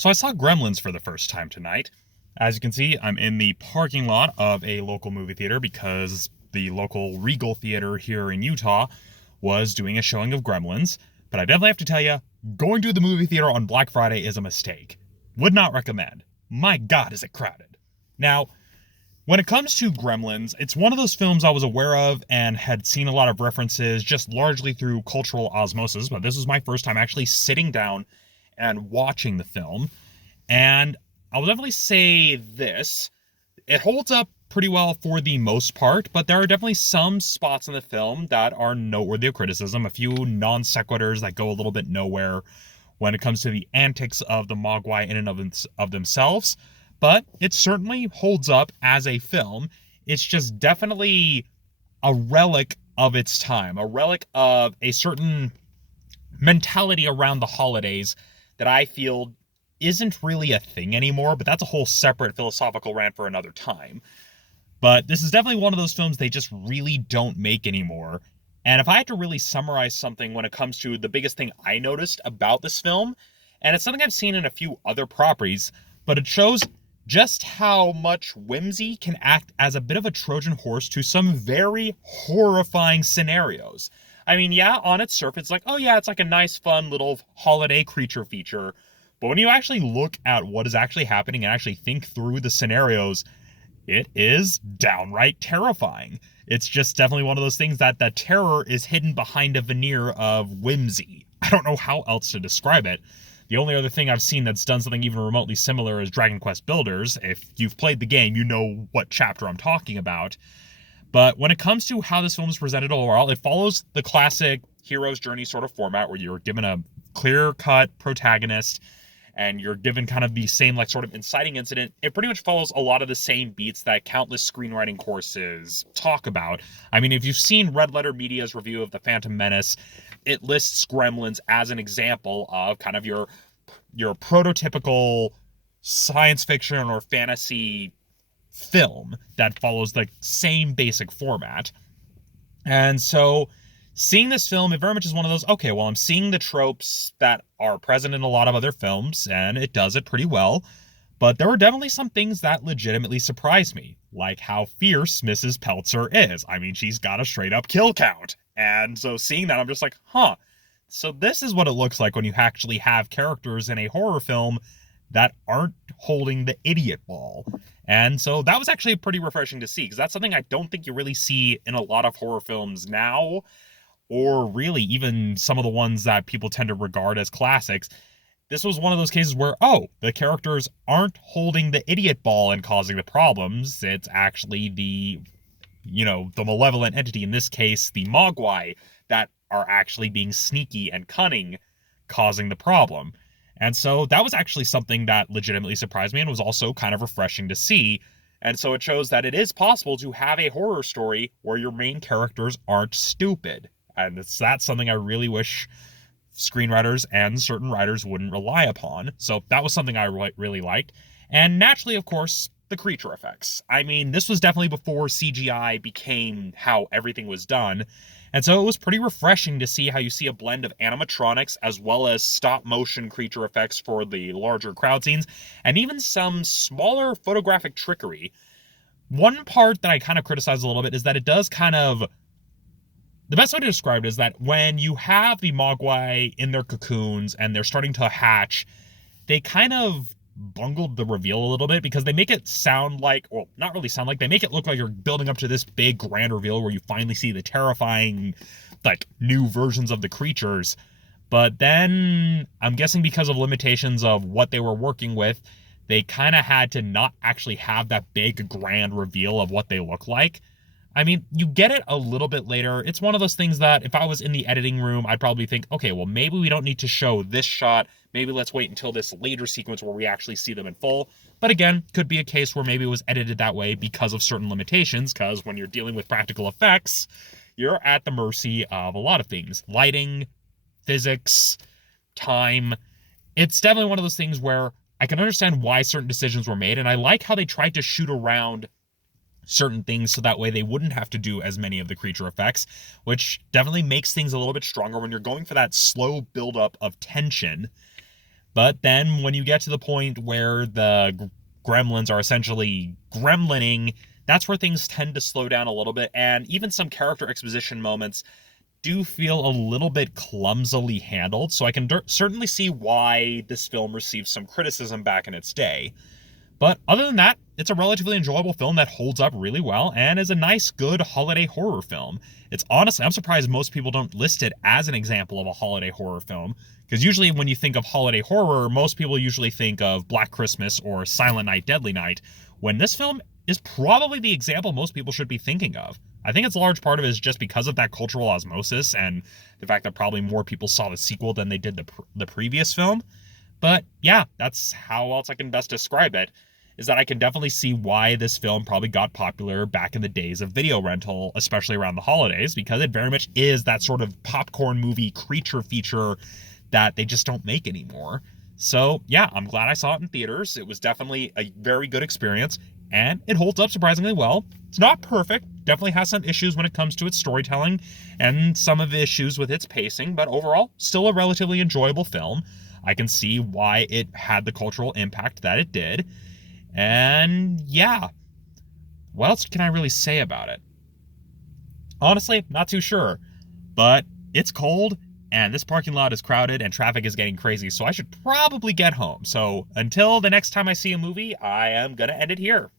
So I saw Gremlins for the first time tonight. As you can see, I'm in the parking lot of a local movie theater because the local Regal Theater here in Utah was doing a showing of Gremlins. But I definitely have to tell you, going to the movie theater on Black Friday is a mistake. Would not recommend. My God, is it crowded. Now, when it comes to Gremlins, it's one of those films I was aware of and had seen a lot of references just largely through cultural osmosis, but this was my first time actually sitting down and watching the film. And I will definitely say this. It holds up pretty well for the most part, but there are definitely some spots in the film that are noteworthy of criticism. A few non sequiturs that go a little bit nowhere when it comes to the antics of the Mogwai in and of themselves. But it certainly holds up as a film. It's just definitely a relic of its time, a relic of a certain mentality around the holidays that I feel isn't really a thing anymore, but that's a whole separate philosophical rant for another time. But this is definitely one of those films they just really don't make anymore. And if I had to really summarize something when it comes to the biggest thing I noticed about this film, and it's something I've seen in a few other properties, but it shows just how much whimsy can act as a bit of a Trojan horse to some very horrifying scenarios. I mean, yeah, on its surface, it's like, oh yeah, it's like a nice, fun little holiday creature feature. But when you actually look at what is actually happening and actually think through the scenarios, it is downright terrifying. It's just definitely one of those things that the terror is hidden behind a veneer of whimsy. I don't know how else to describe it. The only other thing I've seen that's done something even remotely similar is Dragon Quest Builders. If you've played the game, you know what chapter I'm talking about. But when it comes to how this film is presented overall, it follows the classic hero's journey sort of format where you're given a clear-cut protagonist and you're given kind of the same like sort of inciting incident. It pretty much follows a lot of the same beats that countless screenwriting courses talk about. I mean, if you've seen Red Letter Media's review of The Phantom Menace, it lists Gremlins as an example of kind of your prototypical science fiction or fantasy film that follows the same basic format. And so seeing this film, it very much is one of those, okay, well, I'm seeing the tropes that are present in a lot of other films, and it does it pretty well. But there were definitely some things that legitimately surprised me, like how fierce Mrs. Peltzer is. I mean, she's got a straight up kill count. And so seeing that, I'm just like, huh. So this is what it looks like when you actually have characters in a horror film that aren't holding the idiot ball. And so that was actually pretty refreshing to see, because that's something I don't think you really see in a lot of horror films now, or really even some of the ones that people tend to regard as classics. This was one of those cases where, oh, the characters aren't holding the idiot ball and causing the problems. It's actually the malevolent entity, in this case, the Mogwai, that are actually being sneaky and cunning, causing the problem. And so that was actually something that legitimately surprised me and was also kind of refreshing to see. And so it shows that it is possible to have a horror story where your main characters aren't stupid. And that's something I really wish screenwriters and certain writers wouldn't rely upon. So that was something I really liked. And naturally, of course, the creature effects. I mean, this was definitely before CGI became how everything was done. And so it was pretty refreshing to see how you see a blend of animatronics as well as stop motion creature effects for the larger crowd scenes, and even some smaller photographic trickery. One part that I kind of criticize a little bit is that it does kind of... The best way to describe it is that when you have the Mogwai in their cocoons and they're starting to hatch, they kind of bungled the reveal a little bit, because they make it sound like, well, not really sound like, they make it look like you're building up to this big grand reveal where you finally see the terrifying, like, new versions of the creatures. But then, I'm guessing because of limitations of what they were working with, they kind of had to not actually have that big grand reveal of what they look like. I mean, you get it a little bit later. It's one of those things that if I was in the editing room, I'd probably think, okay, well, maybe we don't need to show this shot. Maybe let's wait until this later sequence where we actually see them in full. But again, could be a case where maybe it was edited that way because of certain limitations, because when you're dealing with practical effects, you're at the mercy of a lot of things. Lighting, physics, time. It's definitely one of those things where I can understand why certain decisions were made, and I like how they tried to shoot around certain things so that way they wouldn't have to do as many of the creature effects, which definitely makes things a little bit stronger when you're going for that slow buildup of tension. But then when you get to the point where the gremlins are essentially gremlining, that's where things tend to slow down a little bit, and even some character exposition moments do feel a little bit clumsily handled, so I can certainly see why this film received some criticism back in its day. But other than that, it's a relatively enjoyable film that holds up really well and is a nice, good holiday horror film. It's honestly, I'm surprised most people don't list it as an example of a holiday horror film, because usually when you think of holiday horror, most people usually think of Black Christmas or Silent Night, Deadly Night, when this film is probably the example most people should be thinking of. I think it's a large part of it is just because of that cultural osmosis and the fact that probably more people saw the sequel than they did the previous film. But yeah, that's how else I can best describe it, is that I can definitely see why this film probably got popular back in the days of video rental, especially around the holidays, because it very much is that sort of popcorn movie creature feature that they just don't make anymore. So yeah, I'm glad I saw it in theaters. It was definitely a very good experience, and it holds up surprisingly well. It's not perfect, definitely has some issues when it comes to its storytelling and some of the issues with its pacing, but overall, still a relatively enjoyable film. I can see why it had the cultural impact that it did. And yeah, what else can I really say about it? Honestly, not too sure. But it's cold, and this parking lot is crowded, and traffic is getting crazy, so I should probably get home. So until the next time I see a movie, I am gonna end it here.